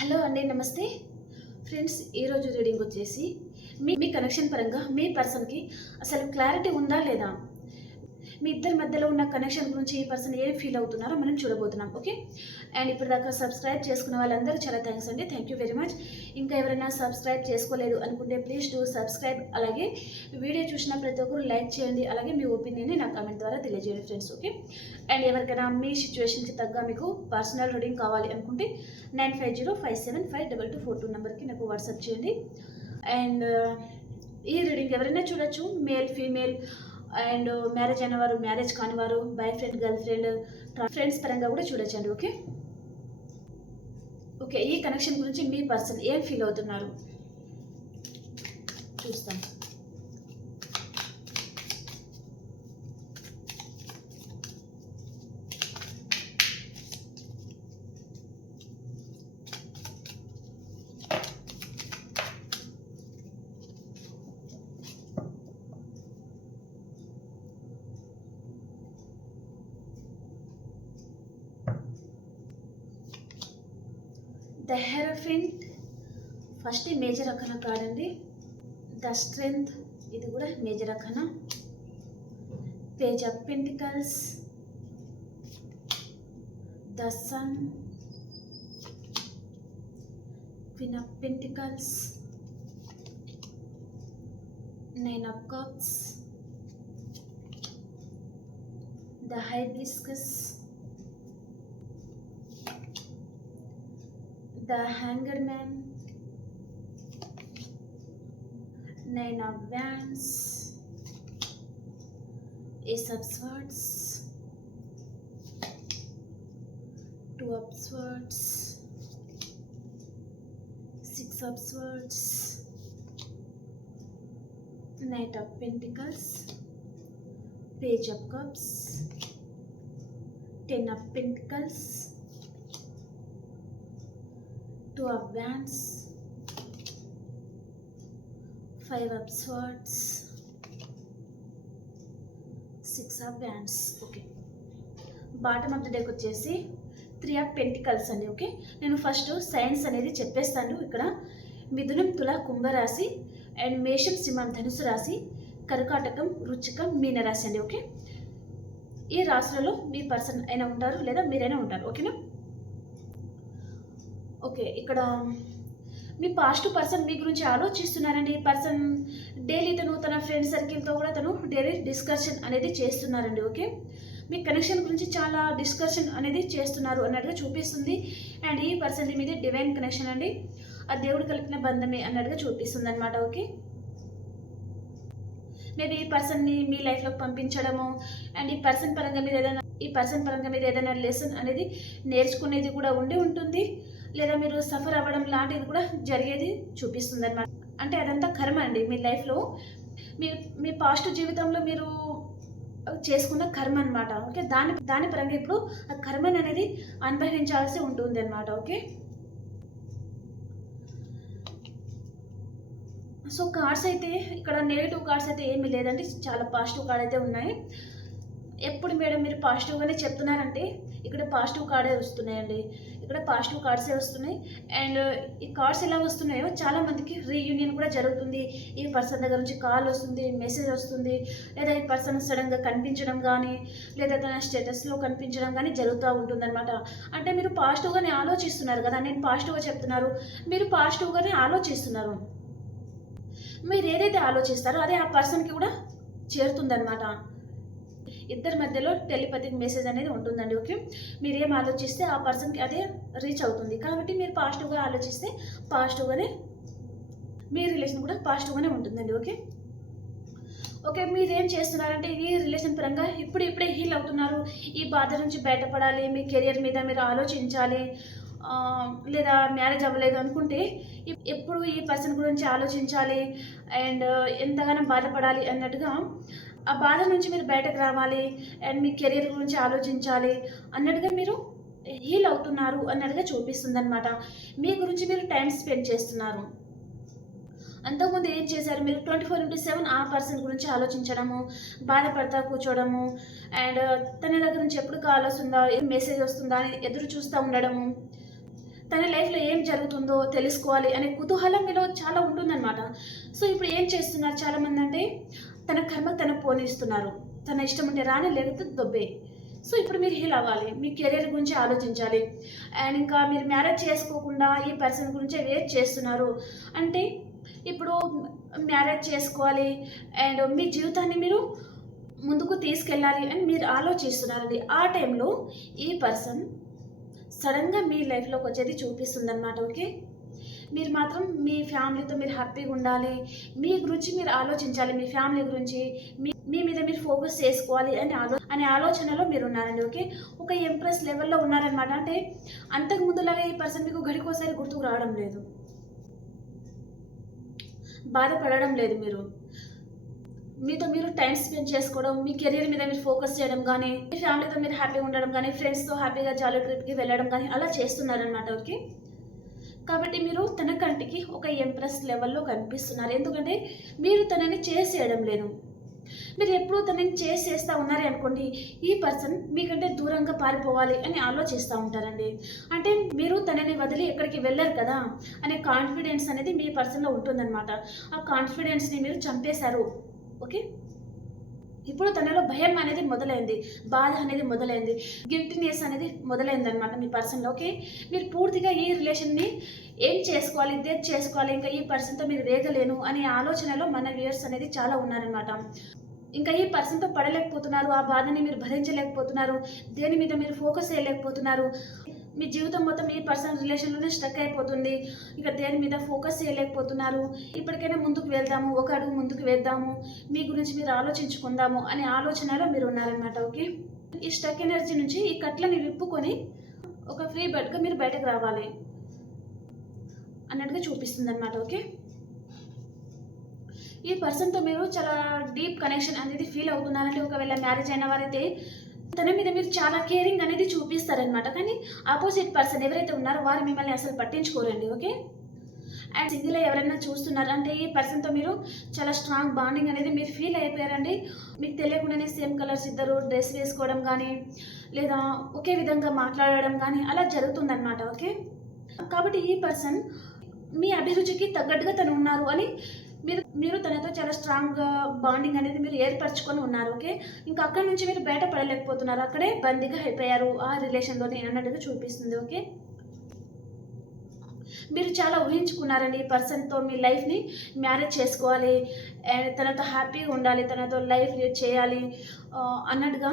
Hello అండి, నమస్తే friends. ఈరోజు రీడింగ్ వచ్చేసి మీ కనెక్షన్ పరంగా మీ పర్సన్కి అసలు క్లారిటీ ఉందా లేదా, మీ ఇద్దరి మధ్యలో ఉన్న కనెక్షన్ గురించి ఈ పర్సన్ ఏం ఫీల్ అవుతున్నారో మనం చూడబోతున్నాం. ఓకే, అండ్ ఇప్పుడు దాకా సబ్స్క్రైబ్ చేసుకున్న వాళ్ళందరూ చాలా థ్యాంక్స్ అండి, థ్యాంక్ యూ వెరీ మచ్. ఇంకా ఎవరైనా సబ్స్క్రైబ్ చేసుకోలేదు అనుకుంటే ప్లీజ్ డూ సబ్స్క్రైబ్. అలాగే వీడియో చూసిన ప్రతి ఒక్కరు లైక్ చేయండి, అలాగే మీ ఒపీనియన్ని నా కామెంట్ ద్వారా తెలియజేయండి ఫ్రెండ్స్. ఓకే, అండ్ ఎవరికైనా మీ సిచ్యువేషన్కి తగ్గ మీకు పర్సనల్ రీడింగ్ కావాలి అనుకుంటే 9505752242 నెంబర్కి నాకు వాట్సాప్ చేయండి. అండ్ ఈ రీడింగ్ ఎవరైనా చూడొచ్చు, మేల్ ఫీమేల్, అండ్ మ్యారేజ్ అయినవారు, మ్యారేజ్ కానివారు, boy friend, girl friend, friends పరంగా కూడా చూడొచ్చండి. ఓకే ఓకే ఈ కనెక్షన్ గురించి మీ పర్సన్ ఏం ఫీల్ అవుతున్నారు చూస్తాం. The hierophant first major arcana కాదండి. ద స్ట్రెంగ్త్ ఇది కూడా major arcana. Page of pentacles, the sun, queen of pentacles, nine of cups, the hibiscus, the hanged man, nine of wands, ace of swords, two of swords, six of swords, knight of pentacles, page of cups, ten of pentacles, two of wands, five of swords, six of wands. Okay, bottom of the deck వచ్చేసి three of pentacles అండి. Okay, నేను first science అనేది చెప్పేస్తాను. ఇక్కడ మిథునం, తుల, కుంభరాశి, and మేషం, సింహం, ధనుసు రాశి, కర్కాటకం, వృశ్చికం, మీనరాశి అండి. ఓకే, ఈ రాశులలో మీ పర్సన్ అయినా ఉంటారు లేదా మీరైనా ఉంటారు. ఓకేనా. ఓకే, ఇక్కడ మీ పాస్ట్ పర్సన్ మీ గురించి ఆలోచిస్తున్నారండి. ఈ పర్సన్ డైలీ తన ఫ్రెండ్ సర్కిల్తో కూడా డైలీ డిస్కషన్ అనేది చేస్తున్నారండి. ఓకే, మీ కనెక్షన్ గురించి చాలా డిస్కషన్ అనేది చేస్తున్నారు అన్నట్టుగా చూపిస్తుంది. అండ్ ఈ పర్సన్ మీద డివైన్ కనెక్షన్ అండి, ఆ దేవుడు కలిపిన బంధమే అన్నట్టుగా చూపిస్తుంది అనమాట. ఓకే, మేబీ ఈ పర్సన్ని మీ లైఫ్లోకి పంపించడము, అండ్ ఈ పర్సన్ పరంగా మీరు ఏదైనా లెసన్ అనేది నేర్చుకునేది కూడా ఉంటుంది, లేదా మీరు సఫర్ అవ్వడం లాంటిది కూడా జరిగేది చూపిస్తుంది అనమాట. అంటే అదంతా కర్మ అండి. మీ లైఫ్లో మీ పాస్ట్ జీవితంలో మీరు చేసుకున్న కర్మ అనమాట. ఓకే, దాని పరంగా ఇప్పుడు ఆ కర్మని అనేది అనుభవించాల్సి ఉంటుంది అనమాట. ఓకే, సో కార్డ్స్ అయితే ఇక్కడ నెగిటివ్ కార్డ్స్ అయితే ఏమీ లేదండి, చాలా పాజిటివ్ కార్డ్ అయితే ఉన్నాయి. ఎప్పుడు మేడం మీరు పాజిటివ్గానే చెప్తున్నారంటే ఇక్కడ పాజిటివ్ కార్డే వస్తున్నాయండి. ఇక్కడ పాజిటివ్ కార్డ్సే వస్తున్నాయి. అండ్ ఈ కార్డ్స్ ఎలా వస్తున్నాయో చాలామందికి రీయూనియన్ కూడా జరుగుతుంది. ఈ పర్సన్ దగ్గర నుంచి కాల్ వస్తుంది, మెసేజ్ వస్తుంది, లేదా ఈ పర్సన్ సడన్గా కనిపించడం కానీ, లేదా తన స్టేటస్లో కనిపించడం కానీ జరుగుతూ ఉంటుందన్నమాట. అంటే మీరు పాజిటివ్గానే ఆలోచిస్తున్నారు కదా, నేను పాజిటివ్గా చెప్తున్నారు, మీరు పాజిటివ్గానే ఆలోచిస్తున్నారు. మీరు ఏదైతే ఆలోచిస్తారో అదే ఆ పర్సన్కి కూడా చేరుతుందన్నమాట. ఇద్దరి మధ్యలో టెలిపతిక్ మెసేజ్ అనేది ఉంటుందండి. ఓకే, మీరు ఏం ఆలోచిస్తే ఆ పర్సన్కి అదే రీచ్ అవుతుంది. కాబట్టి మీరు పాజిటివ్గా ఆలోచిస్తే పాజిటివ్గానే మీ రిలేషన్ కూడా పాజిటివ్గానే ఉంటుందండి. ఓకే ఓకే మీరేం చేస్తున్నారంటే ఈ రిలేషన్ పరంగా ఇప్పుడే హీల్ అవుతున్నారు. ఈ బాధ నుంచి బయటపడాలి, మీ కెరియర్ మీద మీరు ఆలోచించాలి, లేదా మ్యారేజ్ అవ్వలేదు అనుకుంటే ఎప్పుడు ఈ పర్సన్ గురించి ఆలోచించాలి అండ్ ఎంతగానో బాధపడాలి అన్నట్టుగా ఆ బాధ నుంచి మీరు బయటకు రావాలి అండ్ మీ కెరీర్ గురించి ఆలోచించాలి అన్నట్టుగా మీరు హీల్ అవుతున్నారు అన్నట్టుగా చూపిస్తుంది అనమాట. మీ గురించి మీరు టైం స్పెండ్ చేస్తున్నారు. అంతకుముందు ఏం చేశారు మీరు 24/7 ఆ పర్సన్ గురించి ఆలోచించడము, బాధపడతా కూర్చోవడము, అండ్ తన దగ్గర నుంచి ఎప్పుడు కాల్ వస్తుందా, మెసేజ్ వస్తుందా అని ఎదురు చూస్తూ ఉండడము, తన లైఫ్లో ఏం జరుగుతుందో తెలుసుకోవాలి అనే కుతూహలం మీలో చాలా ఉంటుందన్నమాట. సో ఇప్పుడు ఏం చేస్తున్నారు చాలామంది అంటే తన కర్మ తన పోనిస్తున్నారు. తన ఇష్టం ఉంటే రాని, లేకపోతే దొబ్బే. సో ఇప్పుడు మీరు హీల్ అవ్వాలి, మీ కెరీర్ గురించి ఆలోచించాలి. అండ్ ఇంకా మీరు మ్యారేజ్ చేసుకోకుండా ఈ పర్సన్ గురించే వెయిట్ చేస్తున్నారు అంటే ఇప్పుడు మ్యారేజ్ చేసుకోవాలి అండ్ మీ జీవితాన్ని మీరు ముందుకు తీసుకెళ్ళాలి అని మీరు ఆలోచిస్తున్నారండి. ఆ టైంలో ఈ పర్సన్ సడన్గా మీ లైఫ్లోకి వచ్చేది చూపిస్తుంది అనమాట. ఓకే, మీరు మాత్రం మీ ఫ్యామిలీతో మీరు హ్యాపీగా ఉండాలి, మీ గురించి మీరు ఆలోచించాలి, మీ ఫ్యామిలీ గురించి మీ మీద మీరు ఫోకస్ చేసుకోవాలి అనే ఆలోచనలో మీరు ఉన్నారండి. ఓకే, ఒక ఎంప్రెస్ లెవెల్లో ఉన్నారనమాట. అంటే అంతకు ముందులాగా ఈ పర్సన్ మీకు గడికోసారి గుర్తుకు రావడం లేదు, బాధపడడం లేదు. మీతో మీరు టైం స్పెండ్ చేసుకోవడం, మీ కెరీర్ మీద మీరు ఫోకస్ చేయడం కానీ, మీ ఫ్యామిలీతో మీరు హ్యాపీగా ఉండడం కానీ, ఫ్రెండ్స్తో హ్యాపీగా జాలీ ట్రిప్కి వెళ్ళడం కానీ అలా చేస్తున్నారనమాట. ఓకే, కాబట్టి మీరు తన కంటికి ఒక ఎంప్రెస్ లెవెల్లో కనిపిస్తున్నారు. ఎందుకంటే మీరు తనని చేసేయడం లేదు. మీరు ఎప్పుడూ తనని చేస్తూ ఉన్నారే అనుకోండి, ఈ పర్సన్ మీకంటే దూరంగా పారిపోవాలి అని ఆలోచిస్తూ ఉంటారండి. అంటే మీరు తనని వదిలి ఎక్కడికి వెళ్ళరు కదా అనే కాన్ఫిడెన్స్ అనేది మీ పర్సన్లో ఉంటుందన్నమాట. ఆ కాన్ఫిడెన్స్ని మీరు చంపేశారు. ఓకే, ఇప్పుడు తనలో భయం అనేది మొదలైంది, బాధ అనేది మొదలైంది, గిల్టీనెస్ అనేది మొదలైంది అనమాట మీ పర్సన్లో. ఓకే, మీరు పూర్తిగా ఈ రిలేషన్ని ఏం చేసుకోవాలి, డేట్ చేసుకోవాలి, ఇంకా ఈ పర్సన్తో మీరు వేగలేను అనే ఆలోచనలో మన వ్యూయర్స్ అనేది చాలా ఉన్నారనమాట. ఇంకా ఈ పర్సన్తో పడలేకపోతున్నారు, ఆ బాధని మీరు భరించలేకపోతున్నారు, దేని మీద మీరు ఫోకస్ చేయలేకపోతున్నారు. మీ జీవితం మొత్తం ఈ పర్సనల్ రిలేషన్లోనే స్టక్ అయిపోతుంది. ఇక దేని మీద ఫోకస్ చేయలేకపోతున్నారు. ఇప్పటికైనా ముందుకు వెళ్దాము, ఒక అడుగు ముందుకు వేద్దాము, మీ గురించి మీరు ఆలోచించుకుందాము అనే ఆలోచనలో మీరు ఉన్నారనమాట. ఓకే, ఈ స్టక్ ఎనర్జీ నుంచి ఈ కట్లని విప్పుకొని ఒక ఫ్రీ బర్డ్గా మీరు బయటకు రావాలి అన్నట్టుగా చూపిస్తుంది అనమాట. ఓకే, ఈ పర్సన్తో మీరు చాలా డీప్ కనెక్షన్ అనేది ఫీల్ అవుతున్నారంటే, ఒకవేళ మ్యారేజ్ అయిన వారైతే తన మీద మీరు చాలా కేరింగ్ అనేది చూపిస్తారనమాట. కానీ ఆపోజిట్ పర్సన్ ఎవరైతే ఉన్నారో వారు మిమ్మల్ని అసలు పట్టించుకోరండి. ఓకే, అండ్ సింగిల్ ఎవరైనా చూస్తున్నారంటే ఈ పర్సన్తో మీరు చాలా స్ట్రాంగ్ బాండింగ్ అనేది మీరు ఫీల్ అయిపోయారండి. మీకు తెలియకుండానే సేమ్ కలర్స్ ఇద్దరు డ్రెస్ వేసుకోవడం కానీ, లేదా ఒకే విధంగా మాట్లాడడం కానీ అలా జరుగుతుందన్నమాట. ఓకే, కాబట్టి ఈ పర్సన్ మీ అభిరుచికి తగ్గట్టుగా తను ఉన్నారు అని మీరు తనతో చాలా స్ట్రాంగ్ బాండింగ్ అనేది మీరు ఏర్పరచుకొని ఉన్నారు. ఓకే, ఇంకా అక్కడి నుంచి మీరు బయట పడలేకపోతున్నారు, అక్కడే బందీగా అయిపోయారు ఆ రిలేషన్లోనే అన్నట్టుగా చూపిస్తుంది. ఓకే, మీరు చాలా ఊహించుకున్నారండి ఈ పర్సన్తో మీ లైఫ్ని మ్యారేజ్ చేసుకోవాలి అండ్ తనతో హ్యాపీగా ఉండాలి, తనతో లైఫ్ లీడ్ చేయాలి అన్నట్టుగా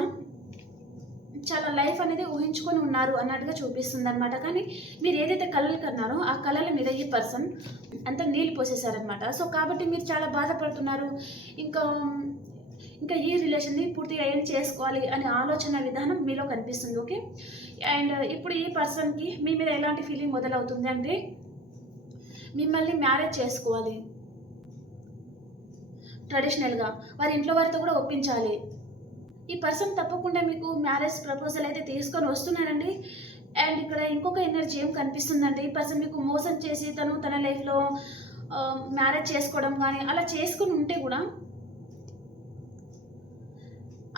చాలా లైఫ్ అనేది ఊహించుకొని ఉన్నారు అన్నట్టుగా చూపిస్తుంది అనమాట. కానీ మీరు ఏదైతే కళలు కన్నారో ఆ కళల మీద ఈ పర్సన్ అంతా నీళ్ళు పోసేశారనమాట. సో కాబట్టి మీరు చాలా బాధపడుతున్నారు. ఇంకా ఇంకా ఈ రిలేషన్ని పూర్తిగా ఏం చేసుకోవాలి అనే ఆలోచన విధానం మీలో కనిపిస్తుంది. ఓకే, అండ్ ఇప్పుడు ఈ పర్సన్కి మీ మీద ఎలాంటి ఫీలింగ్ మొదలవుతుంది అంటే మిమ్మల్ని మ్యారేజ్ చేసుకోవాలి, ట్రెడిషనల్గా వారి ఇంట్లో వారితో కూడా ఒప్పించాలి. ఈ పర్సన్ తప్పకుండా మీకు మ్యారేజ్ ప్రపోజల్ అయితే తీసుకొని వస్తున్నారండి. అండ్ ఇక్కడ ఇంకొక ఎనర్జీ ఏం కనిపిస్తుందంటే ఈ పర్సన్ మీకు మోసం చేసి తన లైఫ్లో మ్యారేజ్ చేసుకోవడం కానీ అలా చేసుకుని ఉంటే కూడా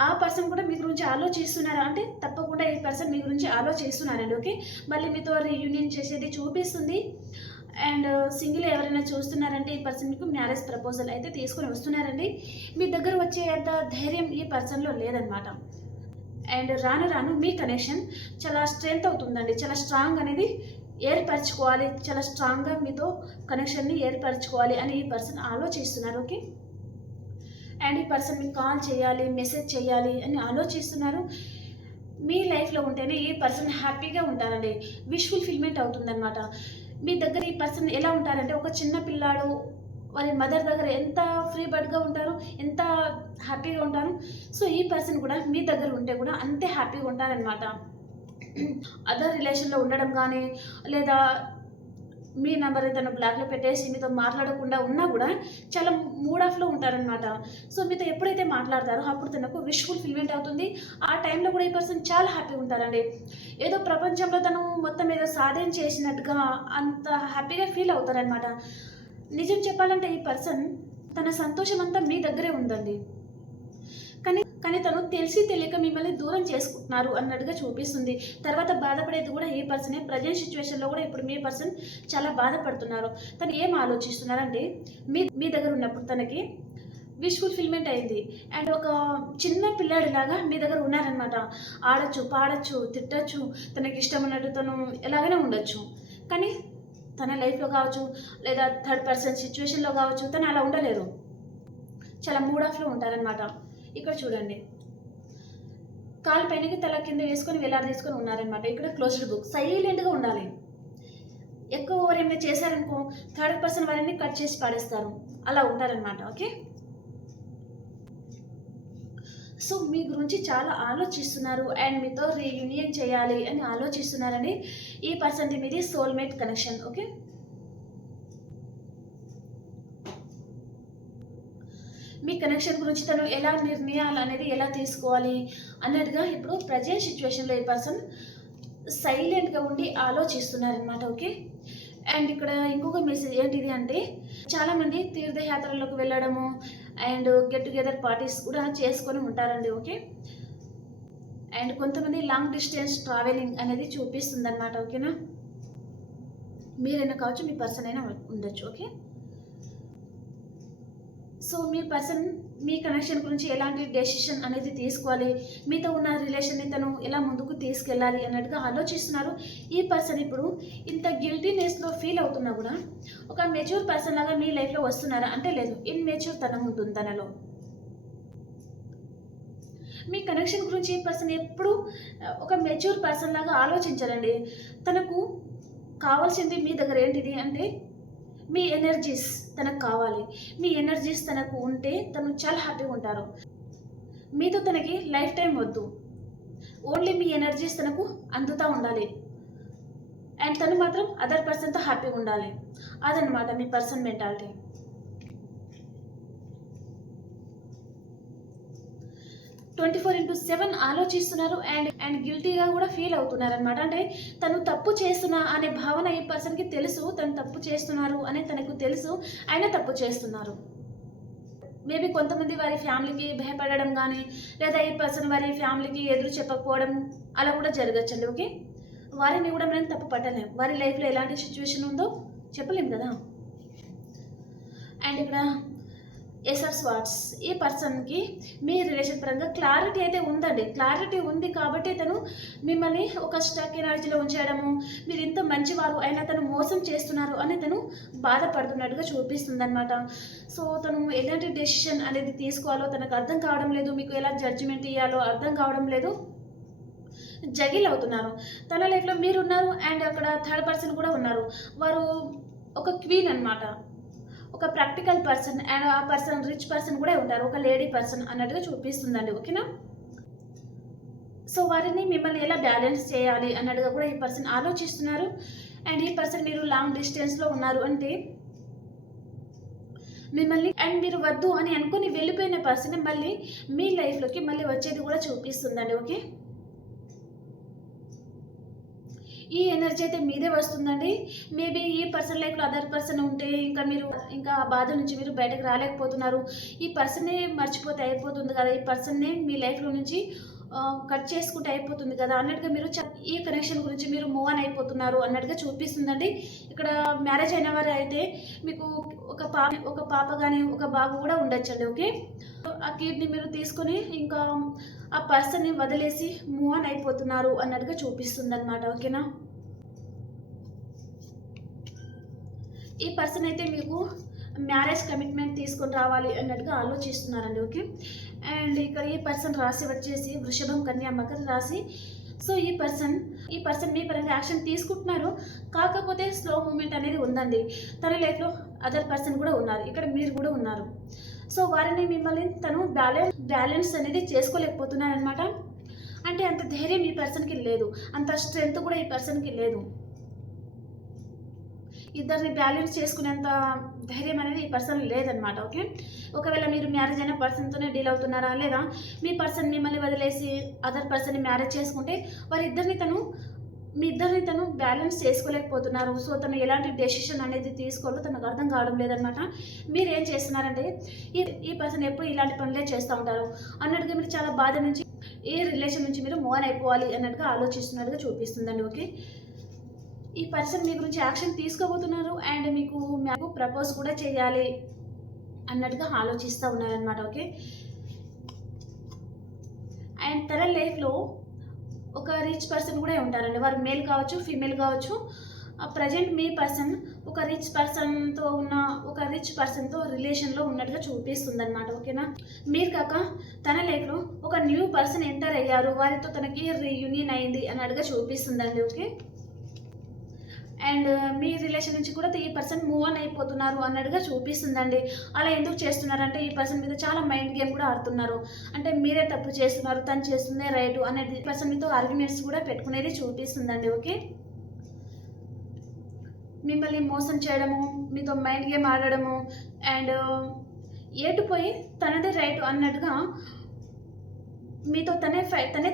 ఆ పర్సన్ కూడా మీ గురించి ఆలోచిస్తున్నారా అంటే తప్పకుండా ఈ పర్సన్ మీ గురించి ఆలోచిస్తున్నారండి. ఓకే, మళ్ళీ మీతో రీయూనియన్ చేసేది చూపిస్తుంది. అండ్ సింగిల్ ఎవరైనా చూస్తున్నారంటే ఈ పర్సన్ మీకు మ్యారేజ్ ప్రపోజల్ అయితే తీసుకొని వస్తున్నారండి. మీ దగ్గర వచ్చేంత ధైర్యం ఈ పర్సన్లో లేదనమాట. అండ్ రాను రాను మీ కనెక్షన్ చాలా స్ట్రెంగ్త్ అవుతుందండి, చాలా స్ట్రాంగ్ అనేది ఏర్పరచుకోవాలి, చాలా స్ట్రాంగ్గా మీతో కనెక్షన్ని ఏర్పరచుకోవాలి అని ఈ పర్సన్ ఆలోచిస్తున్నారు. ఓకే, అండ్ ఈ పర్సన్ మీకు కాల్ చేయాలి, మెసేజ్ చేయాలి అని ఆలోచిస్తున్నారు. మీ లైఫ్లో ఉంటేనే ఈ పర్సన్ హ్యాపీగా ఉంటారండి, విష్ ఫుల్ఫిల్మెంట్ అవుతుందన్నమాట. మీ దగ్గర ఈ పర్సన్ ఎలా ఉంటారంటే ఒక చిన్న పిల్లాడు వాళ్ళ మదర్ దగ్గర ఎంత ఫ్రీ బర్డ్గా ఉంటారు, ఎంత హ్యాపీగా ఉంటారు. సో ఈ పర్సన్ కూడా మీ దగ్గర ఉంటే కూడా అంతే హ్యాపీగా ఉంటారనమాట. అదర్ రిలేషన్లో ఉండడం కానీ, లేదా మీ నెంబర్ తను బ్లాక్లో పెట్టేసి మీతో మాట్లాడకుండా ఉన్నా కూడా చాలా మూడ్ ఆఫ్లో ఉంటారనమాట. సో మీతో ఎప్పుడైతే మాట్లాడతారో అప్పుడు తనకు విష్ ఫుల్ఫిల్మెంట్ అవుతుంది. ఆ టైంలో కూడా ఈ పర్సన్ చాలా హ్యాపీగా ఉంటారండి. ఏదో ప్రపంచంలో తను మొత్తం ఏదో సాధన చేసినట్టుగా అంత హ్యాపీగా ఫీల్ అవుతారనమాట. నిజం చెప్పాలంటే ఈ పర్సన్ తన సంతోషం అంతా మీ దగ్గరే ఉందండి. కానీ తను తెలిసి తెలియక మిమ్మల్ని దూరం చేసుకుంటున్నారు అన్నట్టుగా చూపిస్తుంది. తర్వాత బాధపడేది కూడా ఈ పర్సనే. ప్రజెంట్ సిచ్యువేషన్లో కూడా ఇప్పుడు మీ పర్సన్ చాలా బాధపడుతున్నారు. తను ఏం ఆలోచిస్తున్నారంటే మీ దగ్గర ఉన్నప్పుడు తనకి విష్ ఫుల్ఫిల్మెంట్ అయింది. అండ్ ఒక చిన్న పిల్లాడిలాగా మీ దగ్గర ఉన్నారనమాట. ఆడచ్చు, పాడచ్చు, తిట్టచ్చు, తనకి ఇష్టం ఉన్నట్టు తను ఎలాగైనా ఉండొచ్చు. కానీ తన లైఫ్లో కావచ్చు లేదా థర్డ్ పర్సన్ సిచ్యువేషన్లో కావచ్చు తను అలా ఉండలేరు. చాలా మూడ్ ఆఫ్లో ఉంటారనమాట. ఇక్కడ చూడండి, కాలు పైనకి తల కింద వేసుకొని వేలాడి తీసుకొని ఉన్నారనమాట. ఇక్కడ క్లోజ్డ్ బుక్, సైలెంట్గా ఉండాలి. ఎక్కువ ఓవర్ ఏమైనా చేశారనుకో థర్డ్ పర్సన్ వారిని కట్ చేసి పాడేస్తారు. అలా ఉంటారనమాట. ఓకే, సో మీ గురించి చాలా ఆలోచిస్తున్నారు అండ్ మీతో రీయూనియన్ చేయాలి అని ఆలోచిస్తున్నారని ఈ పర్సన్ మీది సోల్మేట్ కనెక్షన్. ఓకే, మీ కనెక్షన్ గురించి తను ఎలా నిర్ణయాలు అనేది ఎలా తీసుకోవాలి అన్నట్టుగా ఇప్పుడు ప్రజెంట్ సిచ్యువేషన్లో ఈ పర్సన్ సైలెంట్గా ఉండి ఆలోచిస్తున్నారనమాట. ఓకే, అండ్ ఇక్కడ ఇంకొక మెసేజ్ ఏంటిది అంటే చాలామంది తీర్థయాత్రలకు వెళ్ళడము అండ్ గెట్ టుగెదర్ పార్టీస్ కూడా చేసుకొని ఉంటారండి. ఓకే, అండ్ కొంతమంది లాంగ్ డిస్టెన్స్ ట్రావెలింగ్ అనేది చూపిస్తుంది అనమాట. ఓకేనా, మీరైనా కావచ్చు, మీ పర్సన్ అయినా ఉండొచ్చు. ఓకే, సో మీ పర్సన్ మీ కనెక్షన్ గురించి ఎలాంటి డెసిషన్ అనేది తీసుకోవాలి, మీతో ఉన్న రిలేషన్ని తను ఎలా ముందుకు తీసుకెళ్ళాలి అన్నట్టుగా ఆలోచిస్తున్నారు. ఈ పర్సన్ ఇప్పుడు ఇంత గిల్టీనెస్లో ఫీల్ అవుతున్నా కూడా ఒక మెచ్యూర్ పర్సన్ లాగా మీ లైఫ్లో వస్తున్నారా అంటే లేదు, ఇన్మెచ్యూర్ తనం ఉంటుంది తనలో. మీ కనెక్షన్ గురించి ఈ పర్సన్ ఎప్పుడు ఒక మెచ్యూర్ పర్సన్ లాగా ఆలోచించారండి. తనకు కావాల్సింది మీ దగ్గర ఏంటిది అంటే మీ ఎనర్జీస్ తనకు కావాలి. మీ ఎనర్జీస్ తనకు ఉంటే తను చాలా హ్యాపీగా ఉంటారు. మీతో తనకి లైఫ్ టైం వద్దు, ఓన్లీ మీ ఎనర్జీస్ తనకు అందుతూ ఉండాలి. అండ్ తను మాత్రం అదర్ పర్సన్తో హ్యాపీగా ఉండాలి. అదనమాట మీ పర్సన్ మెంటాలిటీ. 24/7 ఆలోచిస్తున్నారు అండ్ గిల్టీగా కూడా ఫీల్ అవుతున్నారు అనమాట. అంటే తను తప్పు చేస్తున్నా అనే భావన ఈ పర్సన్కి తెలుసు. తను తప్పు చేస్తున్నారు అని తనకు తెలుసు, అయినా తప్పు చేస్తున్నారు. మేబీ కొంతమంది వారి ఫ్యామిలీకి భయపడడం కానీ లేదా ఈ పర్సన్ వారి ఫ్యామిలీకి ఎదురు చెప్పకపోవడం అలా కూడా జరగచ్చండి. ఓకే, వారిని కూడా మనం తప్పు పట్టలేం. వారి లైఫ్లో ఎలాంటి సిచ్యువేషన్ ఉందో చెప్పలేం కదా. అండ్ ఇక్కడ ఎసర్స్ వాట్స్ ఈ పర్సన్కి మీ రిలేషన్ పరంగా క్లారిటీ అయితే ఉందండి. క్లారిటీ ఉంది కాబట్టి తను మిమ్మల్ని ఒక స్టక్ ఎనర్జీలో ఉంచడము, మీరు ఇంత మంచివారు అయినా తను మోసం చేస్తున్నారు అని తను బాధపడుతున్నట్టుగా చూపిస్తుంది అనమాట. సో తను ఎలాంటి డెసిషన్ అనేది తీసుకోవాలో తనకు అర్థం కావడం లేదు. మీకు ఎలా జడ్జిమెంట్ ఇవ్వాలో అర్థం కావడం లేదు. జగిల్ అవుతున్నారు. తన లైఫ్లో మీరు ఉన్నారు అండ్ అక్కడ థర్డ్ పర్సన్ కూడా ఉన్నారు. వారు ఒక క్వీన్ అనమాట, ఒక ప్రాక్టికల్ పర్సన్. అండ్ ఆ పర్సన్ రిచ్ పర్సన్ కూడా ఉంటారు, ఒక లేడీ పర్సన్ అన్నట్టుగా చూపిస్తుందండి. ఓకేనా, సో వారిని మిమ్మల్ని ఎలా బ్యాలెన్స్ చేయాలి అన్నట్టుగా కూడా ఈ పర్సన్ ఆలోచిస్తున్నారు. అండ్ ఈ పర్సన్ మీరు లాంగ్ డిస్టెన్స్లో ఉన్నారు అంటే మిమ్మల్ని అండ్ మీరు వద్దు అని అనుకుని వెళ్ళిపోయిన పర్సన్ మళ్ళీ మీ లైఫ్లోకి మళ్ళీ వచ్చేది కూడా చూపిస్తుందండి. ఓకే, ఈ ఎనర్జీ అయితే మీదే వస్తుందండి. మేబీ ఈ పర్సన్ లైఫ్లో అదర్ పర్సన్ ఉంటే ఇంకా ఆ బాధ నుంచి మీరు బయటకు రాలేకపోతున్నారు. ఈ పర్సన్నే మర్చిపోతే అయిపోతుంది కదా, ఈ పర్సన్నే మీ లైఫ్లో నుంచి కట్ చేసుకుంటే అయిపోతుంది కదా అన్నట్టుగా మీరు ఈ కనెక్షన్ గురించి మీరు మూవ్ ఆన్ అయిపోతున్నారు అన్నట్టుగా చూపిస్తుందండి. ఇక్కడ మ్యారేజ్ అయిన వారు అయితే మీకు ఒక పాప కానీ ఒక బాబు కూడా ఉండొచ్చండి. ఓకే, ఆ కిడ్ని మీరు తీసుకొని ఇంకా ఆ పర్సన్ని వదిలేసి మూవ్ ఆన్ అయిపోతున్నారు అన్నట్టుగా చూపిస్తుంది అనమాట. ఓకేనా, ఈ పర్సన్ అయితే మీకు మ్యారేజ్ కమిట్మెంట్ తీసుకొని రావాలి అన్నట్టుగా ఆలోచిస్తున్నారండి. ఓకే, అండ్ ఇక్కడ ఈ పర్సన్ రాశి వచ్చేసి వృషభం, కన్యా, మకర రాశి. సో ఈ పర్సన్ మీ పరంగా యాక్షన్ తీసుకుంటున్నారు, కాకపోతే స్లో మూమెంట్ అనేది ఉందండి. తన లైఫ్లో అదర్ పర్సన్ కూడా ఉన్నారు, ఇక్కడ మీరు కూడా ఉన్నారు. సో వారిని మిమ్మల్ని తను బ్యాలెన్స్ అనేది చేసుకోలేకపోతున్నారు అనమాట. అంటే అంత ధైర్యం ఈ పర్సన్కి లేదు, అంత స్ట్రెంగ్త్ కూడా ఈ పర్సన్కి లేదు. ఇద్దరిని బ్యాలెన్స్ చేసుకునేంత ధైర్యం అనేది ఈ పర్సన్ లేదనమాట. ఓకే, ఒకవేళ మీరు మ్యారేజ్ అయిన పర్సన్తోనే డీల్ అవుతున్నారా లేదా మీ పర్సన్ మిమ్మల్ని వదిలేసి అదర్ పర్సన్ని మ్యారేజ్ చేసుకుంటే వారిద్దరిని తను మీ ఇద్దరిని తను బ్యాలెన్స్ చేసుకోలేకపోతున్నారు. సో, తను ఎలాంటి డెసిషన్ అనేది తీసుకోవాలో తనకు అర్థం కావడం లేదనమాట. మీరేం చేస్తున్నారంటే ఈ ఈ పర్సన్ ఎప్పుడు ఇలాంటి పనులే చేస్తూ ఉంటారు అన్నట్టుగా మీరు చాలా బాధ నుంచి ఈ రిలేషన్ నుంచి మీరు మూవ్ ఆన్ అయిపోవాలి అన్నట్టుగా ఆలోచిస్తున్నట్టుగా చూపిస్తుందండి. ఓకే, ఈ పర్సన్ మీ గురించి యాక్షన్ తీసుకోబోతున్నారు అండ్ మీకు ప్రపోజ్ కూడా చేయాలి అన్నట్టుగా ఆలోచిస్తూ ఉన్నారనమాట. ఓకే, అండ్ తన లైఫ్లో ఒక రిచ్ పర్సన్ కూడా ఉంటారండి. వారు మేల్ కావచ్చు, ఫీమేల్ కావచ్చు. ప్రజెంట్ మీ పర్సన్ ఒక రిచ్ పర్సన్తో రిలేషన్లో ఉన్నట్టుగా చూపిస్తుంది అనమాట. ఓకేనా, మీరు కాక తన లైఫ్లో ఒక న్యూ పర్సన్ ఎంటర్ అయ్యారు, వారితో తనకి రీయూనియన్ అయింది అన్నట్టుగా చూపిస్తుందండి. ఓకే, అండ్ మీ రిలేషన్ నుంచి కూడా ఈ పర్సన్ మూవ్ ఆన్ అయిపోతున్నారు అన్నట్టుగా చూపిస్తుందండి. అలా ఎందుకు చేస్తున్నారంటే ఈ పర్సన్ మీద చాలా మైండ్ గేమ్ కూడా ఆడుతున్నారు. అంటే మీరే తప్పు చేస్తున్నారు, తను చేస్తుందే రైట్ అనేది పర్సన్ మీతో ఆర్గ్యుమెంట్స్ కూడా పెట్టుకునేది చూపిస్తుందండి. ఓకే, మిమ్మల్ని మోసం చేయడము, మీతో మైండ్ గేమ్ ఆడడము అండ్ ఏటుపోయి తనదే రైట్ అన్నట్టుగా మీతో తనే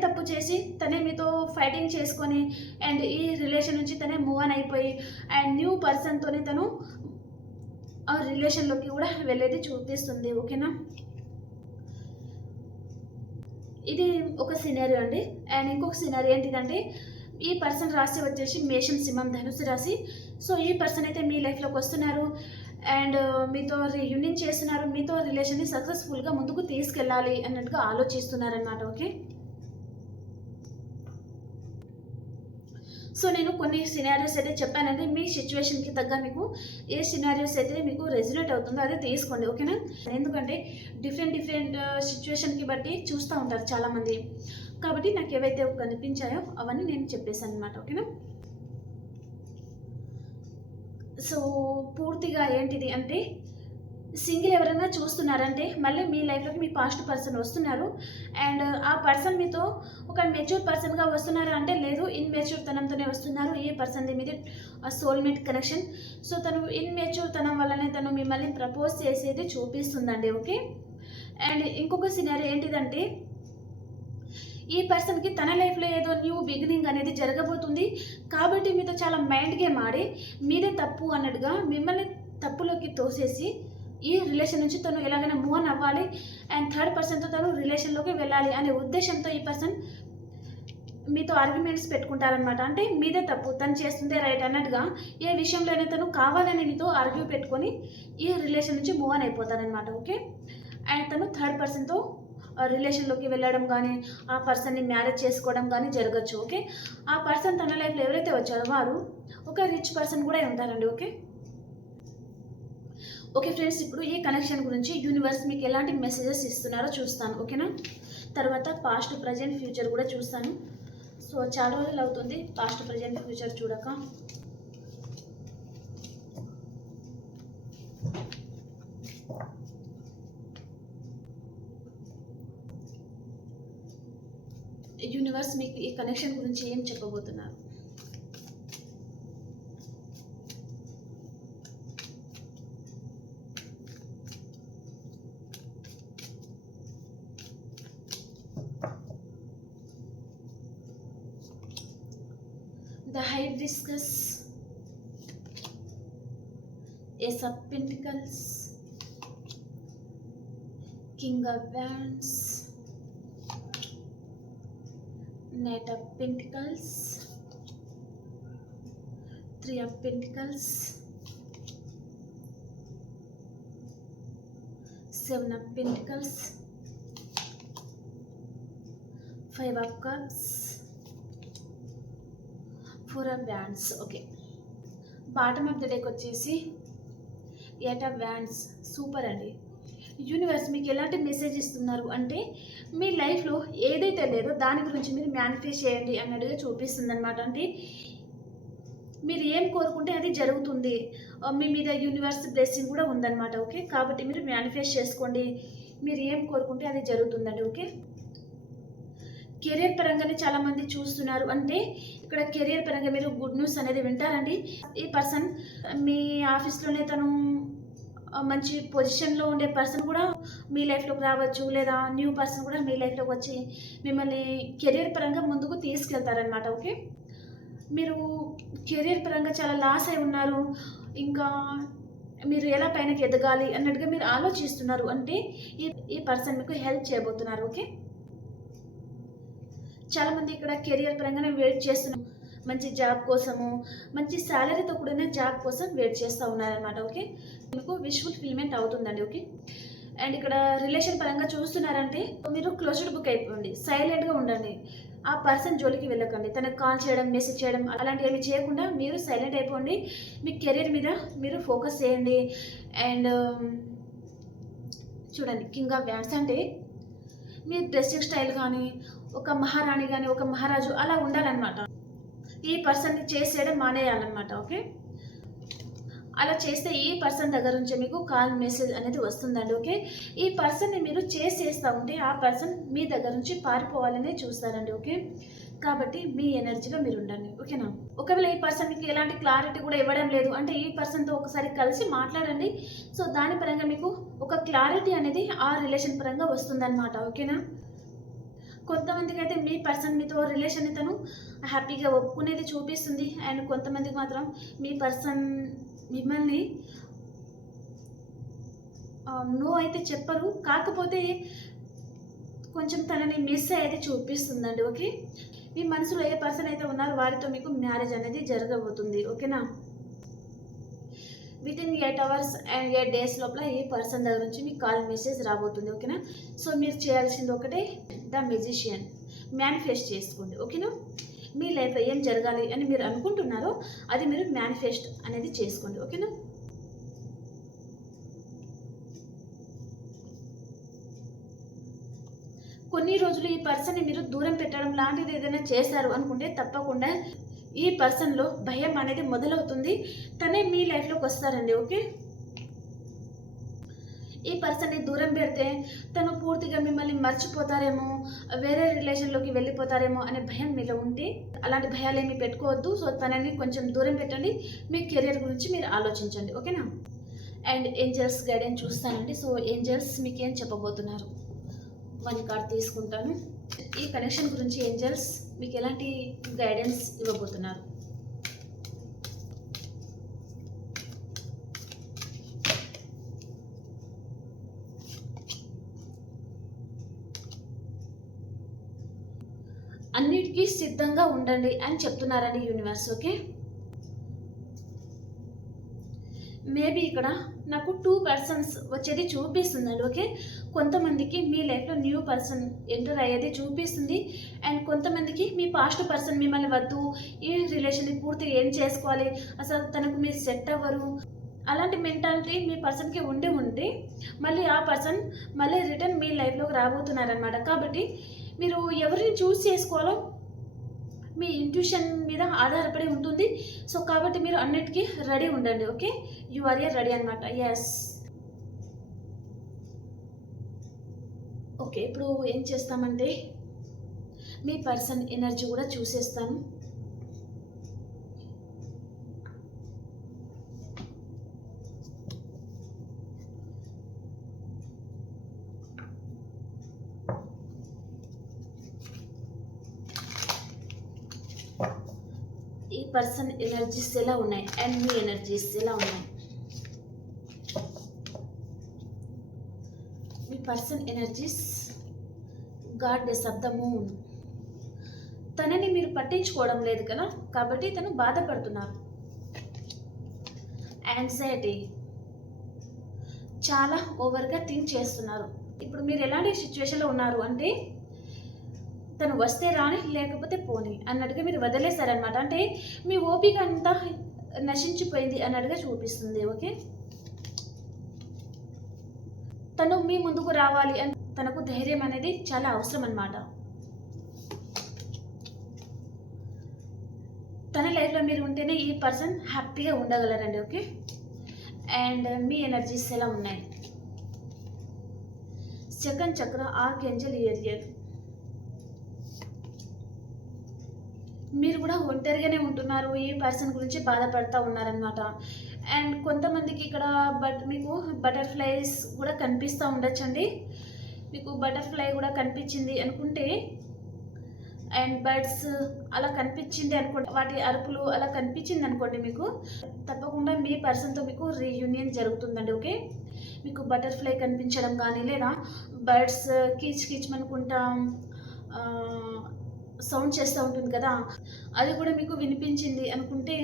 తప్పు చేసి తనే మీతో ఫైటింగ్ చేసుకొని అండ్ ఈ రిలేషన్ నుంచి తనే మూవ్ ఆన్ అయిపోయి అండ్ న్యూ పర్సన్తోనే తను ఆ రిలేషన్లోకి కూడా వెళ్ళేది చూపిస్తుంది. ఓకేనా, ఇది ఒక సినారియో అండి. అండ్ ఇంకొక సినారియో ఏంటిదంటే ఈ పర్సన్ రాశి వచ్చేసి మేషం, సింహం, ధనుసు రాశి. సో ఈ పర్సన్ అయితే మీ లైఫ్లోకి వస్తున్నారు అండ్ మీతో రీయూనియన్ చేస్తున్నారు, మీతో రిలేషన్ని సక్సెస్ఫుల్గా ముందుకు తీసుకెళ్ళాలి అన్నట్టుగా ఆలోచిస్తున్నారనమాట. ఓకే, సో నేను కొన్ని సినారియోస్ అయితే చెప్పానండి. మీ సిచ్యువేషన్కి తగ్గ మీకు ఏ సినారియోస్ అయితే మీకు రెజినేట్ అవుతుందో అదే తీసుకోండి. ఓకేనా, ఎందుకంటే డిఫరెంట్ సిచ్యువేషన్కి బట్టి చూస్తూ ఉంటారు చాలామంది. కాబట్టి నాకు ఏవైతే కనిపించాయో అవన్నీ నేను చెప్పేశాను అనమాట. ఓకేనా, సో పూర్తిగా ఏంటిది అంటే సింగిల్ ఎవరైనా చూస్తున్నారంటే మళ్ళీ మీ లైఫ్లోకి మీ పాస్ట్ పర్సన్ వస్తున్నారు అండ్ ఆ పర్సన్ మీతో ఒక మెచ్యూర్ పర్సన్గా వస్తున్నారు అంటే లేదు, ఇన్మెచ్యూర్ తనంతోనే వస్తున్నారు. ఈ పర్సన్ది మీది సోల్మేట్ కనెక్షన్. సో తను ఇన్మెచ్యూర్ తనం వల్లనే తను మిమ్మల్ని ప్రపోజ్ చేసేది చూపిస్తుందండి. ఓకే, అండ్ ఇంకొక సినారీ ఏంటిదంటే ఈ పర్సన్కి తన లైఫ్లో ఏదో న్యూ బిగినింగ్ అనేది జరగబోతుంది కాబట్టి మీతో చాలా మైండ్ గేమ్ ఆడి మీదే తప్పు అన్నట్టుగా మిమ్మల్ని తప్పులోకి తోసేసి ఈ రిలేషన్ నుంచి తను ఎలాగైనా మూవ్ ఆన్ అవ్వాలి అండ్ థర్డ్ పర్సన్తో తను రిలేషన్లోకి వెళ్ళాలి అనే ఉద్దేశంతో ఈ పర్సన్ మీతో ఆర్గ్యుమెంట్స్ పెట్టుకుంటారనమాట. అంటే మీదే తప్పు, తను చేస్తుందే రైట్ అన్నట్టుగా ఏ విషయంలోనే తను కావాలని మీతో ఆర్గ్యూ పెట్టుకొని ఈ రిలేషన్ నుంచి మూవ్ ఆన్ అయిపోతారనమాట. ఓకే, అండ్ తను థర్డ్ పర్సన్తో రిలేషన్లోకి వెళ్ళడం కానీ ఆ పర్సన్ని మ్యారేజ్ చేసుకోవడం కానీ జరగచ్చు. ఓకే, ఆ పర్సన్ తన లైఫ్లో ఎవరైతే వచ్చారో వారు ఒక రిచ్ పర్సన్ కూడా ఉంటారండి. ఓకే ఫ్రెండ్స్, ఇప్పుడు ఈ కనెక్షన్ గురించి యూనివర్స్ మీకు ఎలాంటి మెసేజెస్ ఇస్తున్నారో చూస్తాను. ఓకేనా, తర్వాత పాస్ట్, ప్రజెంట్, ఫ్యూచర్ కూడా చూస్తాను. సో చాలా రోజులు అవుతుంది పాస్ట్, ప్రజెంట్, ఫ్యూచర్ చూడక. యూనివర్స్ మీకు ఈ కనెక్షన్ గురించి ఏం చెప్పబోతున్నారు? The Hibiscus, Ace of Pentacles, King of Wands, Knight of Pentacles, Three of Pentacles, Seven of Pentacles, Five of Cups, Four of Wands. Okay, bottom of the deck వచ్చేసి eight of wands. Super అండి. Universe మీకు ఎలాంటి message ఇస్తున్నారు అంటే మీ లైఫ్లో ఏదైతే లేదో దాని గురించి మీరు మేనిఫెస్ట్ చేయండి అన్నట్టుగా చూపిస్తుంది అనమాట. అంటే మీరు ఏం కోరుకుంటే అది జరుగుతుంది, మీ మీద యూనివర్స్ బ్లెస్సింగ్ కూడా ఉందన్నమాట. ఓకే, కాబట్టి మీరు మేనిఫెస్ట్ చేసుకోండి, మీరు ఏం కోరుకుంటే అది జరుగుతుందండి. ఓకే, కెరియర్ పరంగానే చాలామంది చూస్తున్నారు అంటే ఇక్కడ కెరియర్ పరంగా మీరు గుడ్ న్యూస్ అనేది వింటారండి. ఈ పర్సన్ మీ ఆఫీస్లోనే తను మంచి పొజిషన్లో ఉండే పర్సన్ కూడా మీ లైఫ్లోకి రావచ్చు, లేదా న్యూ పర్సన్ కూడా మీ లైఫ్లోకి వచ్చి మిమ్మల్ని కెరియర్ పరంగా ముందుకు తీసుకెళ్తారనమాట. ఓకే, మీరు కెరీర్ పరంగా చాలా లాస్ అయి ఉన్నారు. ఇంకా మీరు ఎలా పైనకి ఎదగాలి అన్నట్టుగా మీరు ఆలోచిస్తున్నారు అంటే ఈ ఈ పర్సన్ మీకు హెల్ప్ చేయబోతున్నారు. ఓకే. చాలామంది ఇక్కడ కెరియర్ పరంగానే వెయిట్ చేస్తున్నారు. మంచి జాబ్ కోసము, మంచి శాలరీతో కూడిన జాబ్ కోసం వెయిట్ చేస్తూ ఉన్నారనమాట. ఓకే. మీకు విష్ ఫుల్ఫిల్మెంట్ అవుతుందండి. ఓకే. అండ్ ఇక్కడ రిలేషన్ పరంగా చూస్తున్నారంటే మీరు క్లోజ్డ్ బుక్ అయిపోండి, సైలెంట్గా ఉండండి. ఆ పర్సన్ జోలికి వెళ్ళకండి. తనకు కాల్ చేయడం, మెసేజ్ చేయడం అలాంటివి ఏమి చేయకుండా మీరు సైలెంట్ అయిపోండి. మీ కెరీర్ మీద మీరు ఫోకస్ చేయండి. అండ్ చూడండి, కింగ్ ఆఫ్ వ్యాండ్స్ అంటే మీ డ్రెస్సింగ్ స్టైల్ కానీ ఒక మహారాణి కానీ ఒక మహారాజు అలా ఉండాలన్నమాట. ఈ పర్సన్ని చేసేయడం మానేయాలన్నమాట. ఓకే. అలా చేస్తే ఈ పర్సన్ దగ్గర నుంచి మీకు కాల్ మెసేజ్ అనేది వస్తుందండి. ఓకే. ఈ పర్సన్ని మీరు చేస్తూ ఉంటే ఆ పర్సన్ మీ దగ్గర నుంచి పారిపోవాలనే చూస్తారండి. ఓకే. కాబట్టి మీ ఎనర్జీలో మీరు ఉండండి. ఓకేనా. ఒకవేళ ఈ పర్సన్ మీకు ఎలాంటి క్లారిటీ కూడా ఇవ్వడం లేదు అంటే ఈ పర్సన్తో ఒకసారి కలిసి మాట్లాడండి. సో దాని పరంగా మీకు ఒక క్లారిటీ అనేది ఆ రిలేషన్ పరంగా వస్తుందన్నమాట. ఓకేనా. కొంతమందికి అయితే మీ పర్సన్ మీతో రిలేషన్ తను హ్యాపీగా ఒప్పుకునేది చూపిస్తుంది. అండ్ కొంతమందికి మాత్రం మీ పర్సన్ మిమ్మల్ని నో అయితే చెప్పరు, కాకపోతే కొంచెం తనని మిస్ అయ్యేది చూపిస్తుందండి. ఓకే. మీ మనసులో ఏ పర్సన్ అయితే ఉన్నారో వారితో మీకు మ్యారేజ్ అనేది జరగబోతుంది. ఓకేనా. వితిన్ 8 hours అండ్ 8 days లోపల ఈ పర్సన్ దగ్గర నుంచి మీకు కాల్ మెసేజ్ రాబోతుంది. ఓకేనా. సో మీరు చేయాల్సింది ఒకటే, ద మెజిషియన్ మేనిఫెస్ట్ చేసుకోండి. ఓకేనా. మీ లైఫ్లో ఏం జరగాలి అని మీరు అనుకుంటున్నారో అది మీరు మేనిఫెస్ట్ అనేది చేసుకోండి. ఓకేనా. కొన్ని రోజులు ఈ పర్సన్ని మీరు దూరం పెట్టడం లాంటిది ఏదైనా చేశారు అనుకుంటే తప్పకుండా ఈ పర్సన్లో భయం అనేది మొదలవుతుంది. తనే మీ లైఫ్లోకి వస్తారండి. ఓకే. ఈ పర్సన్ని దూరం పెడితే తను పూర్తిగా మిమ్మల్ని మర్చిపోతారేమో, వేరే రిలేషన్లోకి వెళ్ళిపోతారేమో అనే భయం మీలో ఉంటే అలాంటి భయాలు ఏమీ పెట్టుకోవద్దు. సో తనని కొంచెం దూరం పెట్టండి. మీ కెరియర్ గురించి మీరు ఆలోచించండి. ఓకేనా. అండ్ ఏంజల్స్ గైడెన్స్ చూస్తానండి. సో ఏంజల్స్ మీకు ఏం చెప్పబోతున్నారు? 1 కార్డ్ తీసుకుంటాను. ఈ కనెక్షన్ గురించి ఏంజల్స్ మీకు ఎలాంటి గైడెన్స్ ఇవ్వబోతున్నారు? అన్నిటికీ సిద్ధంగా ఉండండి అని చెప్తున్నారండి యూనివర్స్. ఓకే. మేబీ ఇక్కడ నాకు 2 persons వచ్చేది చూపిస్తుందండి. ఓకే. కొంతమందికి మీ లైఫ్లో న్యూ పర్సన్ ఎంటర్ అయ్యేది చూపిస్తుంది. అండ్ కొంతమందికి మీ పాస్ట్ పర్సన్ మిమ్మల్ని వద్దు, ఈ రిలేషన్ని పూర్తిగా ఏం చేసుకోవాలి, అసలు తనకు మీరు సెట్ అవ్వరు, అలాంటి మెంటాలిటీ మీ పర్సన్కి ఉంటే మళ్ళీ ఆ పర్సన్ మళ్ళీ రిటర్న్ మీ లైఫ్లోకి రాబోతున్నారనమాట. కాబట్టి మీరు ఎవరిని చూస్ చేసుకోవాలో మీ ఇంట్యూషన్ మీద ఆధారపడి ఉంటుంది. సో కాబట్టి మీరు అన్నిటికీ రెడీ ఉండండి. ఓకే. యు ఆర్ రెడీ అనమాట. ఎస్. ఓకే. ఇప్పుడు ఏం చేస్తామంటే మీ పర్సన్ ఎనర్జీ కూడా చూసేస్తాను. ఈ పర్సన్ ఎనర్జీస్ ఎలా ఉన్నాయి అండ్ మీ ఎనర్జీస్ ఎలా ఉన్నాయి? మీ person energies goddess of the moon. తనని మీరు పట్టించుకోవడం లేదు కదా, కాబట్టి తను బాధపడుతున్నారు. యాంగ్జైటీ, చాలా ఓవర్గా థింక్ చేస్తున్నారు. ఇప్పుడు మీరు ఎలాంటి సిచ్యువేషన్లో ఉన్నారు అంటే తను వస్తే రాని లేకపోతే పోని అన్నట్టుగా మీరు వదిలేశారనమాట. అంటే మీ ఓపిక అంతా నశించిపోయింది అన్నట్టుగా చూపిస్తుంది. ఓకే. తను మీ ముందుకు రావాలి అని తనకు ధైర్యం అనేది చాలా అవసరం అన్నమాట. తన లైఫ్లో మీరు ఉంటేనే ఈ పర్సన్ హ్యాపీగా ఉండగలరండి. ఓకే. అండ్ మీ ఎనర్జీస్ ఎలా ఉన్నాయి? సెకండ్ చక్ర, ఆర్కేంజల్ ఏరియల్. మీరు కూడా ఒంటరిగానే ఉంటున్నారు, ఈ పర్సన్ గురించి బాధపడుతూ ఉన్నారనమాట. అండ్ కొంతమందికి ఇక్కడ మీకు బటర్ఫ్లైస్ కూడా కనిపిస్తూ ఉండొచ్చండి. మీకు బటర్ఫ్లై కూడా కనిపించింది అనుకుంటే అండ్ బర్డ్స్ అలా కనిపించింది అనుకోండి, వాటి అరుపులు అలా కనిపించింది అనుకోండి, మీకు తప్పకుండా మీ పర్సన్తో మీకు రీయూనియన్ జరుగుతుందండి. ఓకే, మీకు బటర్ఫ్లై కనిపించడం కానీ, లేదా బర్డ్స్ కీచ్ కీచ్ అనుకుంటా సౌండ్ చేస్తూ ఉంటుంది కదా, అది కూడా మీకు వినిపించింది అనుకుంటే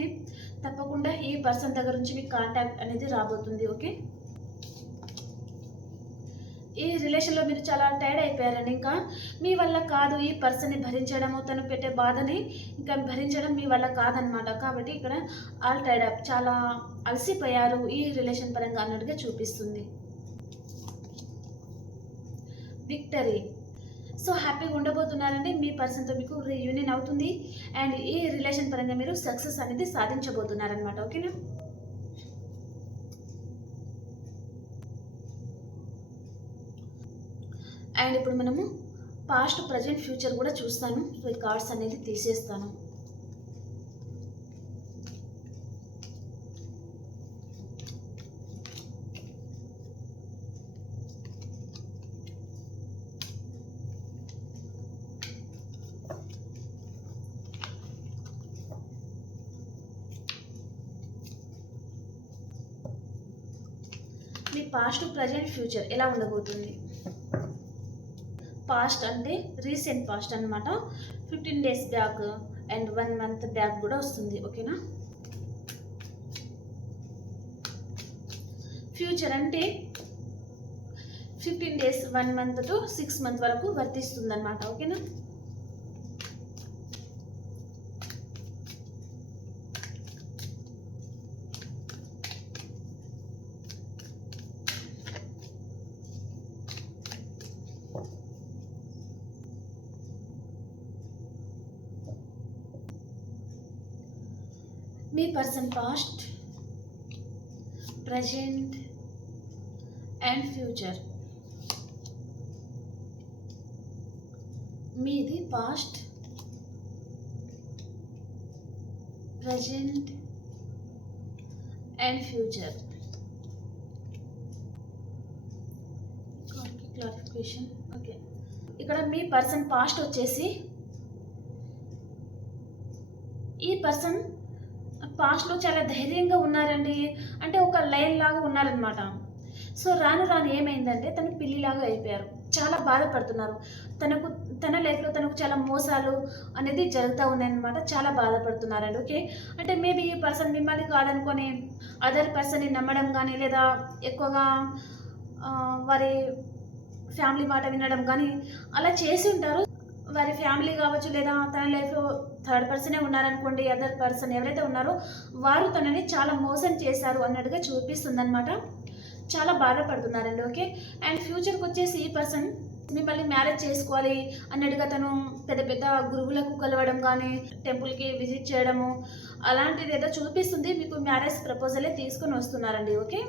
తప్పకుండా ఈ పర్సన్ దగ్గర నుంచి మీకు కాంటాక్ట్ అనేది రాబోతుంది. ఓకే, ఈ రిలేషన్లో మీరు చాలా టైర్డ్ అయిపోయారండి. ఇంకా మీ వల్ల కాదు ఈ పర్సన్ని భరించడము, తను పెట్టే బాధని ఇంకా భరించడం మీ వల్ల కాదనమాట. కాబట్టి ఇక్కడ ఆల్ టైర్డ్ అప్, చాలా అలసిపోయారు ఈ రిలేషన్ పరంగా అన్నట్టుగా చూపిస్తుంది. విక్టరీ, సో హ్యాపీగా ఉండబోతున్నారండి. మీ పర్సన్తో మీకు రీయూనియన్ అవుతుంది అండ్ ఈ రిలేషన్ పరంగా మీరు సక్సెస్ అనేది సాధించబోతున్నారనమాట. ఓకేనా. అండ్ ఇప్పుడు మనము పాస్ట్, ప్రజెంట్, ఫ్యూచర్ కూడా చూస్తాను. సో ఈ కార్డ్స్ అనేది తీసేస్తాను. మీ పాస్ట్, ప్రజెంట్, ఫ్యూచర్ ఎలా ఉండబోతుంది? పాస్ట్ అంటే రీసెంట్ పాస్ట్ అనమాట. 15 days back and 1 month back కూడా వస్తుంది. ఓకేనా. ఫ్యూచర్ అంటే 15 days 1 month టు 6 months వరకు వర్తిస్తుంది అనమాట. ఓకేనా. మీ person past, present and future. మీది past, present and future. Clarification. Okay, ఇక్కడ మీ పర్సన్ పాస్ట్ వచ్చేసి, ఈ పర్సన్ పాస్ట్లో చాలా ధైర్యంగా ఉన్నారండి. అంటే ఒక లైన్ లాగా ఉన్నారనమాట. సో రాను రాను ఏమైందంటే తను పిల్లిలాగా అయిపోయారు. చాలా బాధపడుతున్నారు. తన లైఫ్లో తనకు చాలా మోసాలు అనేది జరుగుతూ ఉన్నాయన్నమాట. చాలా బాధపడుతున్నారండి. ఓకే, అంటే మేబీ ఈ పర్సన్ మిమ్మల్ని కాదనుకొని అదర్ పర్సన్ని నమ్మడం కానీ, లేదా ఎక్కువగా వారి ఫ్యామిలీ మాట వినడం కానీ అలా చేసి ఉంటారు. వారి ఫ్యామిలీ కావచ్చు, లేదా తన లైఫ్లో థర్డ్ పర్సనే ఉన్నారనుకోండి, అదర్ పర్సన్ ఎవరైతే ఉన్నారో వారు తనని చాలా మోసం చేశారు అన్నట్టుగా చూపిస్తుంది అనమాట. చాలా బాధపడుతున్నారండి. ఓకే, అండ్ ఫ్యూచర్కి వచ్చేసి ఈ పర్సన్ మిమ్మల్ని మ్యారేజ్ చేసుకోవాలి అన్నట్టుగా తను పెద్ద పెద్ద గురువులకు కలవడం కానీ, టెంపుల్కి విజిట్ చేయడము అలాంటిది ఏదో చూపిస్తుంది. మీకు మ్యారేజ్ ప్రపోజలే తీసుకొని వస్తున్నారండి. ఓకే,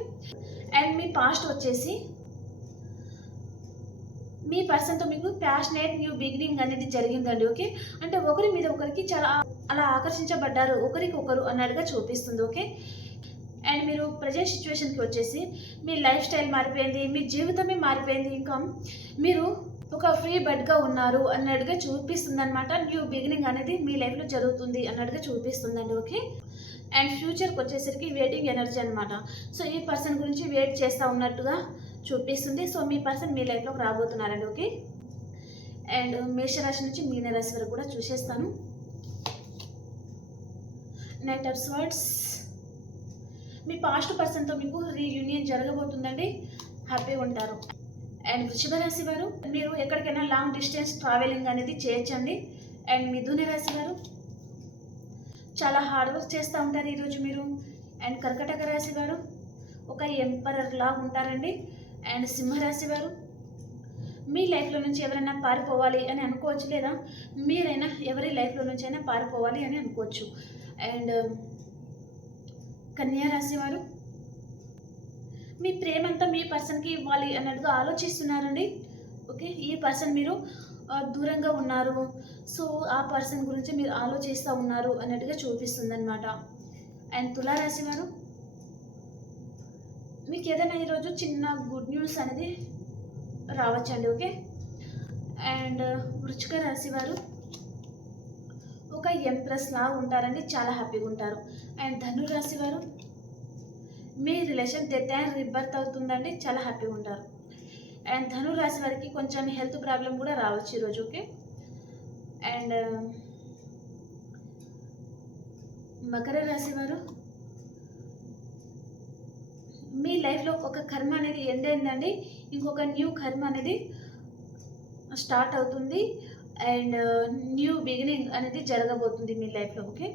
అండ్ మీ పాస్ట్ వచ్చేసి మీ పర్సన్తో మీకు ప్యాషనేట్ న్యూ బిగినింగ్ అనేది జరిగిందండి. ఓకే, అంటే ఒకరి మీద ఒకరికి చాలా అలా ఆకర్షించబడ్డారు ఒకరికొకరు అన్నట్టుగా చూపిస్తుంది. ఓకే, అండ్ మీరు ప్రజెంట్ సిచ్యువేషన్కి వచ్చేసి మీ లైఫ్ స్టైల్ మారిపోయింది, మీ జీవితమే మారిపోయింది. ఇంకా మీరు ఒక ఫ్రీ బర్డ్గా ఉన్నారు అన్నట్టుగా చూపిస్తుంది అనమాట. న్యూ బిగినింగ్ అనేది మీ లైఫ్లో జరుగుతుంది అన్నట్టుగా చూపిస్తుందండి. ఓకే, అండ్ ఫ్యూచర్కి వచ్చేసరికి వెయిటింగ్ ఎనర్జీ అనమాట. సో ఈ పర్సన్ గురించి వెయిట్ చేస్తూ ఉన్నట్టుగా చూపిస్తుంది. సో మీ పర్సన్ మీ లైఫ్లోకి రాబోతున్నారండి. ఓకే, అండ్ మేషరాశి నుంచి మీనరాశి వరకు కూడా చూసేస్తాను. నైట్ ఆఫ్ స్వర్డ్స్, మీ పాస్ట్ పర్సన్తో మీకు రీయూనియన్ జరగబోతుందండి. హ్యాపీగా ఉంటారు. అండ్ వృషభ రాశి వారు, మీరు ఎక్కడికైనా లాంగ్ డిస్టెన్స్ ట్రావెలింగ్ అనేది చేయొచ్చండి. అండ్ మిథున రాశి వారు, చాలా హార్డ్ వర్క్ చేస్తూ ఉంటారు ఈరోజు మీరు. అండ్ కర్కటక రాశి వారు ఒక ఎంపరర్ లాగా ఉంటారండి. అండ్ సింహరాశి వారు, మీ లైఫ్లో నుంచి ఎవరైనా పారిపోవాలి అని అనుకోవచ్చు, లేదా మీరైనా ఎవరి లైఫ్లో నుంచి అయినా పారిపోవాలి అని అనుకోవచ్చు. అండ్ కన్యా రాశి వారు, మీ ప్రేమంతా మీ పర్సన్కి ఇవ్వాలి అన్నట్టుగా ఆలోచిస్తున్నారండి. ఓకే, ఈ పర్సన్ మీరు దూరంగా ఉన్నారు, సో ఆ పర్సన్ గురించి మీరు ఆలోచిస్తూ ఉన్నారు అన్నట్టుగా చూపిస్తుంది అనమాట. అండ్ తులారాశి వారు, మీకు ఏదైనా ఈరోజు చిన్న గుడ్ న్యూస్ అనేది రావచ్చండి. ఓకే, అండ్ వృశ్చిక రాశి వారు, ఒక ఎంప్రెస్ లాగా ఉంటారండి, చాలా హ్యాపీగా ఉంటారు. అండ్ ధనురాశి వారు మీ రిలేషన్ డెత్ అండ్ రీబర్త్ అవుతుందండి, చాలా హ్యాపీగా ఉంటారు. అండ్ ధనురాశి వారికి కొంచెం హెల్త్ ప్రాబ్లం కూడా రావచ్చు ఈరోజు. ఓకే. అండ్ మకర రాశి వారు మీ లైఫ్లో ఒక కర్మ అనేది ఎండ్ అయిందండి, ఇంకొక న్యూ కర్మ అనేది స్టార్ట్ అవుతుంది. అండ్ న్యూ బిగినింగ్ అనేది జరగబోతుంది మీ లైఫ్లో. ఓకే.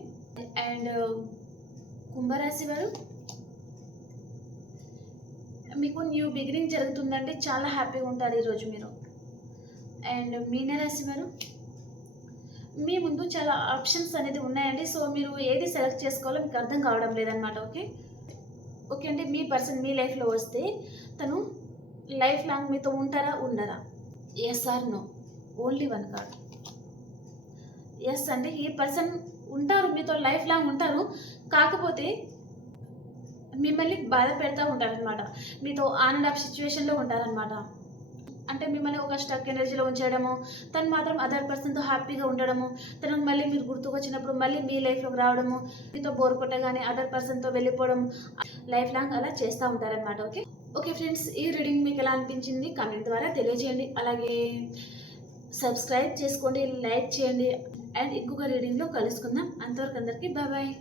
అండ్ కుంభరాశి వారు మీకు న్యూ బిగినింగ్ జరుగుతుందండి, చాలా హ్యాపీగా ఉంటారు ఈరోజు మీరు. అండ్ మీనరాశి వారు మీ ముందు చాలా ఆప్షన్స్ అనేది ఉన్నాయండి, సో మీరు ఏది సెలెక్ట్ చేసుకోవాలో మీకు అర్థం కావడం లేదనమాట. ఓకే. ఓకే అండి, మీ పర్సన్ మీ లైఫ్లో వస్తే తను లైఫ్ లాంగ్ మీతో ఉంటారా ఉండరా? Yes or no, only one card. Yes అండి, ఈ పర్సన్ ఉంటారు, మీతో లైఫ్ లాంగ్ ఉంటారు. కాకపోతే మిమ్మల్ని బాధ పెడతా ఉంటారనమాట, మీతో ఆన్ అండ్ ఆఫ్ సిచ్యువేషన్లో ఉంటారనమాట. అంటే మిమ్మల్ని ఒక స్టక్ ఎనర్జీలో ఉంచడము, తను మాత్రం అదర్ పర్సన్తో హ్యాపీగా ఉండడము, తనకు మళ్ళీ మీరు గుర్తుకొచ్చినప్పుడు మళ్ళీ మీ లైఫ్లోకి రావడము, మీతో బోర్ కొట్టగానే అదర్ పర్సన్తో వెళ్ళిపోవడం, లైఫ్ లాంగ్ అలా చేస్తూ ఉంటారనమాట. ఓకే. ఓకే ఫ్రెండ్స్, ఈ రీడింగ్ మీకు ఎలా అనిపించింది కామెంట్ ద్వారా తెలియజేయండి. అలాగే సబ్స్క్రైబ్ చేసుకోండి, లైక్ చేయండి. అండ్ ఇంకొక రీడింగ్లో కలుసుకుందాం. అంతవరకు అందరికీ బాయ్ బాయ్.